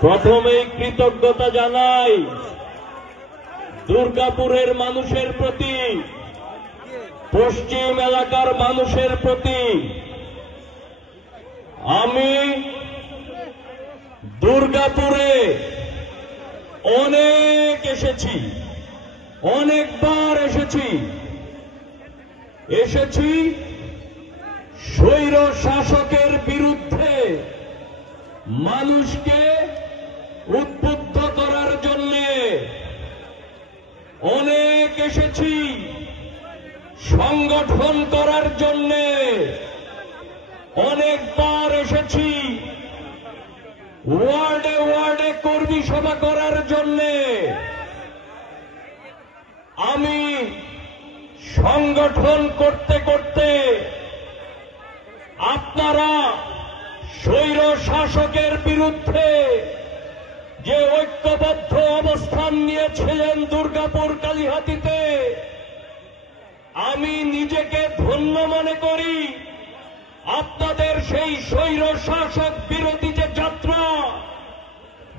প্রথমেই কৃতজ্ঞতা জানাই দুর্গাপুরের মানুষের প্রতি, পশ্চিম এলাকার মানুষের প্রতি। আমি দুর্গাপুরে অনেক এসেছি, অনেকবার এসেছি স্বৈর শাসকের বিরুদ্ধে মানুষকে উদ্বুদ্ধ করার জন্য, অনেক এসেছি সংগঠন করার জন্য, অনেকবার এসেছি ওয়ার্ডে ওয়ার্ডে কর্মী সভা করার জন্য। আমি সংগঠন করতে করতে আপনারা স্বৈর শাসকের বিরুদ্ধে যে ঐক্যবদ্ধ অবস্থান নিয়েছিলেন দুর্গাপুর কালীহাতীতে, আমি নিজেকে ধন্য মনে করি। আপনাদের সেই স্বৈর শাসক বিরোধী যে যাত্রা,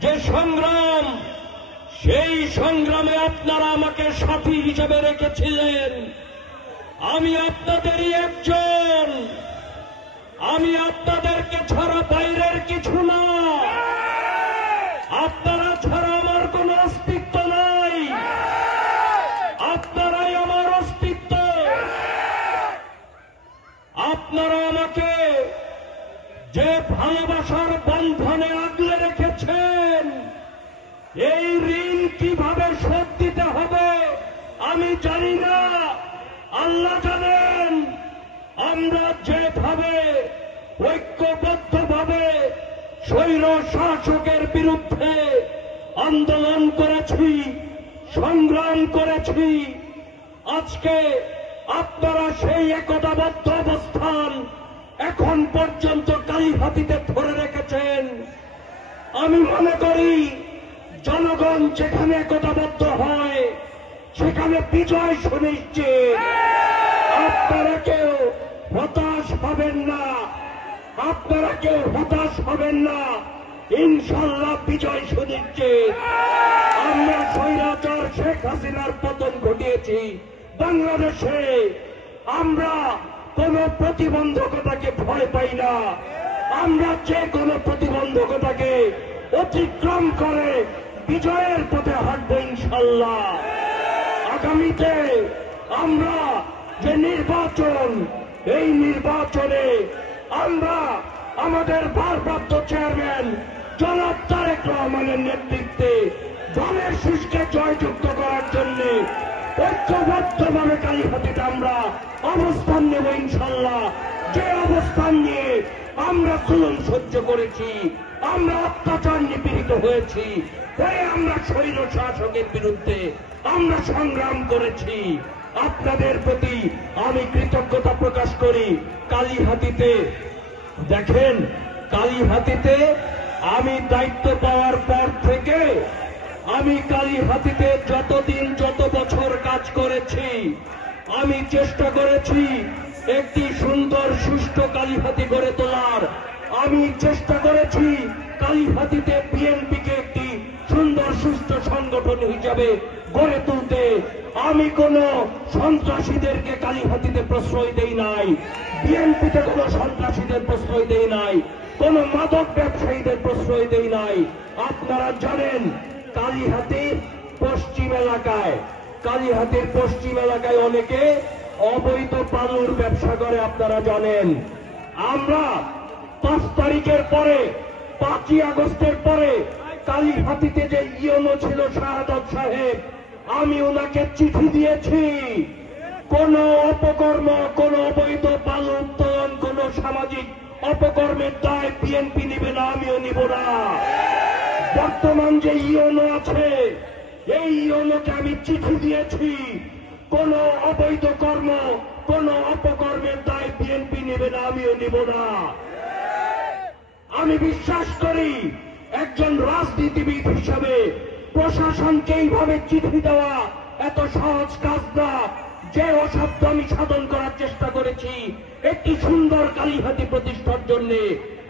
যে সংগ্রাম, সেই সংগ্রামে আপনারা আমাকে সাথী হিসেবে রেখেছিলেন। আমি আপনাদেরই একজন, আমি আপনাদেরকে ছাড়া বাইরের কিছু না, আপনারা ছাড়া আমার কোন অস্তিত্ব নাই, আপনারাই আমার অস্তিত্ব। আপনারা আমাকে যে ভালোবাসার বন্ধনে আগলে রেখেছেন, এই ঋণ কিভাবে শোধ দিতে হবে আমি জানি না, আল্লাহ জানেন। আমরা যেভাবে ঐক্যবদ্ধভাবে স্বৈর শাসকের বিরুদ্ধে আন্দোলন করেছি, সংগ্রাম করেছি, আজকে আপনারা সেই একতাবদ্ধ অবস্থান এখন পর্যন্ত কালীহাতীতে ধরে রেখেছেন। আমি মনে করি জনগণ যেখানে একতাবদ্ধ হয় সেখানে বিজয় সুনিশ্চিত। আপনারা কেউ হতাশ হবেন না, আপনারা কেউ হতাশ হবেন না, ইনশাল্লাহ বিজয় সুনিশ্চিত। আমরা স্বৈরাচার শেখ হাসিনার পতন ঘটিয়েছি বাংলাদেশে। আমরা কোন প্রতিবন্ধকতাকে ভয় পাই না, আমরা যে কোনো প্রতিবন্ধকতাকে অতিক্রম করে বিজয়ের পথে হাঁটব ইনশাল্লাহ। আগামীতে আমরা যে নির্বাচন, এই নির্বাচনে আমরা আমাদের ভারপ্রাপ্ত চেয়ারম্যান জনাব তারেক রহমানের নেতৃত্বে দলের শীষকে জয়যুক্ত করার জন্য ঐক্যবদ্ধভাবে কালীহাতীতে আমরা অবস্থান নেব ইনশাল্লাহ। যে অবস্থান নিয়ে আমরা জুলুম সহ্য করেছি, আমরা অত্যাচার নিপীড়িত হয়েছি, তাই আমরা স্বৈর শাসকের বিরুদ্ধে আমরা সংগ্রাম করেছি। আপনাদের প্রতি আমি কৃতজ্ঞতা প্রকাশ করি। কালীহাতীতে দেখেন, কালীহাতীতে আমি দায়িত্ব পাওয়ার পর থেকে আমি কালীহাতীতে যতদিন যত বছর কাজ করেছি, আমি চেষ্টা করেছি একটি সুন্দর সুষ্ঠু কালীহাতী গড়ে তোলার। আমি চেষ্টা করেছি কালীহাতীতে বিএনপিকে একটি সুন্দর সুষ্ঠু সংগঠন হিসাবে গড়ে তুলতে। আমি কোন সন্ত্রাসীদেরকে কালীহাতীতে প্রশ্রয় দেই নাই, বিএনপিতে কোন সন্ত্রাসীদের প্রশ্রয় দেই নাই, কোন মাদক ব্যবসায়ীদের প্রশ্রয় দেই নাই। আপনারা জানেন কালীহাতীর পশ্চিম এলাকায় অনেকে অবৈধ বালুর ব্যবসা করে, আপনারা জানেন। আমরা 5 তারিখের পরে, 5ই আগস্টের পরে কালীহাতীতে যে ইওনো ছিল শাহাদত সাহেব, আমি ওনাকে চিঠি দিয়েছি। কোন অপকর্ম, কোন অবৈধ বালু উত্তোলন, কোন সামাজিক অপকর্মের দায় বিএনপি নিবে না, আমিও নিব না। বর্তমান যে ইওনো আছে, এই ইওনোকে আমি চিঠি দিয়েছি। কোন অবৈধ কর্ম, কোন অপকর্মের দায় বিএনপি নেবে না, আমিও নিব না। আমি বিশ্বাস করি একজন রাজনীতিবিদ হিসাবে প্রশাসনকে এইভাবে চিঠি দেওয়া এত সহজ কাজ না। যে অসাধ্য আমি সাধন করার চেষ্টা করেছি একটি সুন্দর কালীহাতি প্রতিষ্ঠার জন্য,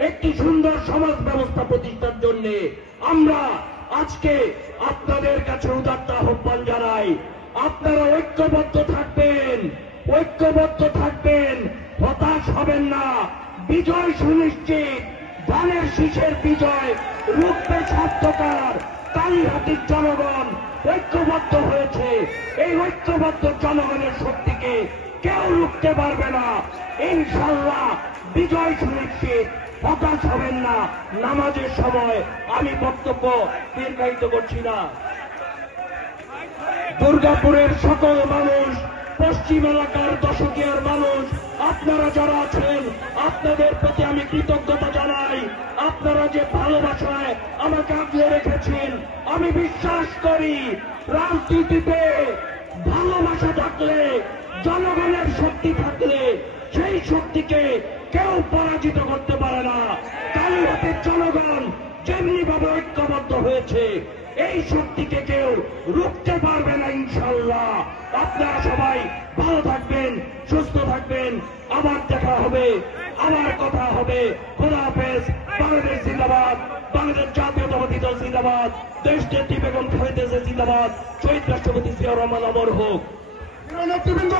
একটি সুন্দর সমাজ ব্যবস্থা প্রতিষ্ঠার জন্য, আমরা আজকে আপনাদের কাছে উদাত্ত আহ্বান জানাই, আপনারা ঐক্যবদ্ধ থাকবেন, ঐক্যবদ্ধ থাকবেন, হতাশ হবেন না। বিজয় সুনিশ্চিত, ধানের শীষের বিজয়, রুখবে স্বার্থকার। কালীহাতির জনগণ ঐক্যবদ্ধ হয়েছে, এই ঐক্যবদ্ধ জনগণের শক্তিকে কেউ রুখতে পারবে না। ইনশাল্লাহ বিজয় সুনিশ্চিত, হতাশ হবেন না। নামাজের সময় আমি বক্তব্য দীর্ঘায়িত করছি না। দুর্গাপুরের সকল মানুষ, পশ্চিম এলাকার দশকিয়ার মানুষ, আপনারা যারা আছেন আপনাদের প্রতি আমি কৃতজ্ঞতা জানাই। আপনারা যে ভালোবাসায় আমাকে আগলে রেখেছেন, আমি বিশ্বাস করি রাজনীতিতে ভালোবাসা থাকলে, জনগণের শক্তি থাকলে সেই শক্তিকে কেউ পরাজিত করতে পারে না। কালীহাতির জনগণ যেমনি ভাবে ঐক্যবদ্ধ হয়েছে, এই শক্তিকে কেউ রুখতে পারবে না ইনশাল্লাহ। আপনারা সবাই ভালো থাকবেন, সুস্থ থাকবেন, আবার দেখা হবে, আবার কথা হবে। খোদা হাফেজ। বাংলাদেশ জিন্দাবাদ, বাংলাদেশ জাতীয়তাবাদী দল জিন্দাবাদ, দেশ নেত্রী বেগম খালেদা জিয়া জিন্দাবাদ, শহীদ রাষ্ট্রপতি জিয়াউর রহমান অমর হোক। নেতৃবৃন্দ,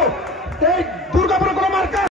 এই দুর্গাপুর কোনো মার্কা